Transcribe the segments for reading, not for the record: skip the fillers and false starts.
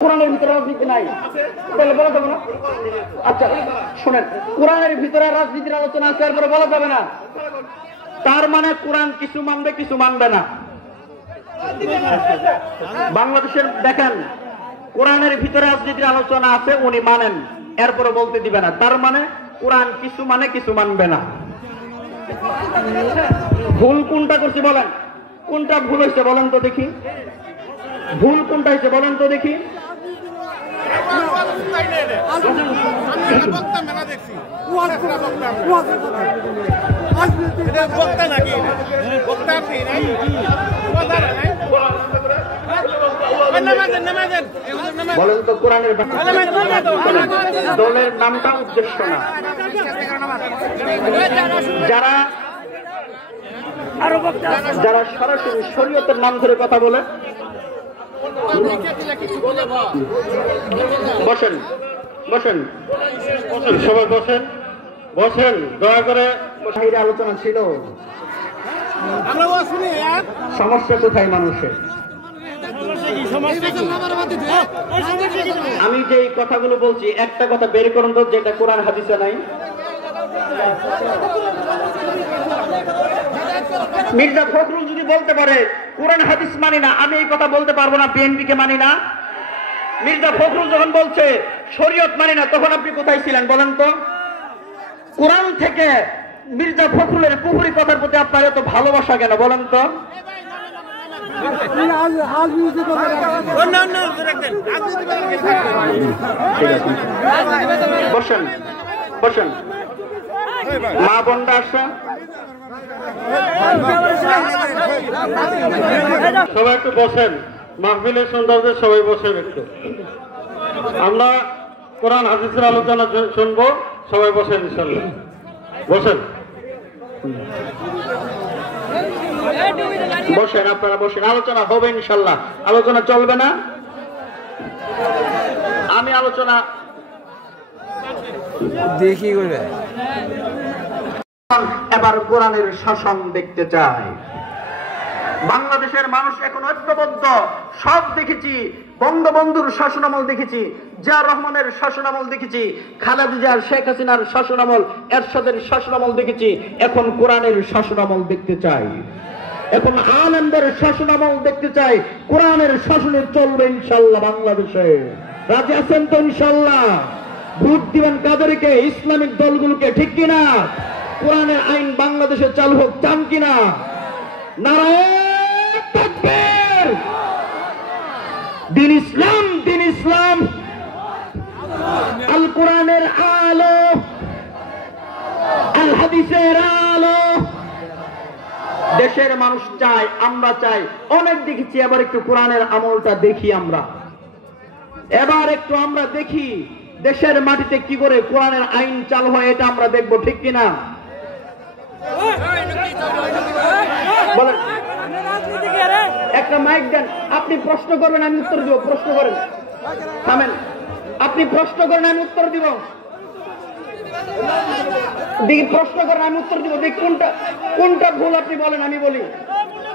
কোরআনের ভিতরে রাজনীতি নাই তাহলে বলা যাবে না। আচ্ছা শুনেন, কোরআনের ভিতরে রাজনীতির আলোচনা আছে এরপরে বলা যাবে না, তার মানে কোরআন কিছু মানবে কিছু মানবে না। বাংলাদেশের দেখেন কোরআনের ভিতরে রাজনীতির আলোচনা আছে, উনি মানেন, এরপরে বলতে দিবে না, তার মানে কোরআন কিছু মানে কিছু মানবে না। ভুল কোনটা করছি বলেন, কোনটা ভুল হয়েছে বলেন তো দেখি, ভুল কোনটা হয়েছে বলেন তো দেখি। বলেন তো কোরআনের দলের নামটা উদ্দেশ্য না। যারা যারা সরাসরি শরীয়তের নাম ধরে কথা বলে, বসেন বসেন বসেন সবাই বসেন বসেন, দয়া করে আলোচনা ছিল। সমস্যা কোথায় মানুষের? আমি যে কথাগুলো বলছি একটা কথা বের করুন তো, যেটা কোরআন হাদিসে নাই। মির্জা ফখরুল যদি বলতে পারে কোরআন হাদিস মানি না, আমি এই কথা বলতে পারবো না বিএনপি কে মানি না। মির্জা ফখরুল যখন বলছে শরীয়ত মানি না, তখন আপনি কোথায় ছিলেন বলেন তো? কোরআন থেকে মির্জা ফখরুলের কুফরি কথার প্রতি আপনার এত ভালোবাসা কেন বলেন তো? বসেন বসেন, মা বোনরা আসা, সবাই একটু বসেন, মাহফিলের সৌন্দর্যে সবাই বসেন একটু, আমরা কোরআন হাদিসের আলোচনা শুনবো, সবাই বসেন ইনশাল্লাহ, বসেন বসেন আপনারা বসেন, আলোচনা হবে ইনশাল্লাহ। আলোচনা চলবে না, আমি আলোচনা দেখি করবে। এবার কোরআনের শাসন দেখতে চাই। বাংলাদেশের মানুষ এখন ঐক্যবদ্ধ, সব দেখেছি, বঙ্গবন্ধুর শাসনামল দেখেছি, জিয়া রহমানের শাসনামল দেখেছি, খালেদা জিয়ার, শেখ হাসিনার শাসনামল, এরশাদের শাসনামল দেখেছি, এখন কোরআনের শাসনামল দেখতে চাই, এখন আলেমদের শাসনামল দেখতে চাই। কোরআনের শাসনে চলবে ইনশাল্লাহ বাংলাদেশে, রাজি আছেন তো ইনশাল্লাহ? ভোট দিবেন কাদেরকে? ইসলামিক দলগুলোকে, ঠিক কিনা? কোরআনের আইন বাংলাদেশে চালু হোক, চান কিনা? নারায়ে তাকবীর, দিন ইসলাম, দিন ইসলাম, আল কোরআনের আলো, আল হাদিসের আলো। দেশের মানুষ চায়, আমরা চাই, অনেক দেখেছি, এবার একটু কোরআনের আমলটা দেখি আমরা, এবার একটু আমরা দেখি দেশের মাটিতে কি করে কোরআনের আইন চালু হয়, এটা আমরা দেখবো, ঠিক কিনা? বলেন, একটা মাইক দেন, আপনি প্রশ্ন করবেন আমি উত্তর দিব, প্রশ্ন করেন, থামেন, আপনি প্রশ্ন করেন আমি উত্তর দিব, দেখি প্রশ্ন করেন আমি উত্তর দিব, দেখি কোনটা কোনটা ভুল আপনি বলেন, আমি বলি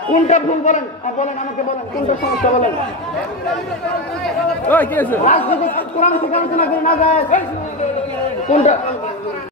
কোনটা ভুল, বলেন বলেন আমাকে বলেন কোনটা সমস্যা, বলেন। রাজনীতি কোরআন থেকে আলোচনা করে না যায়, কোনটা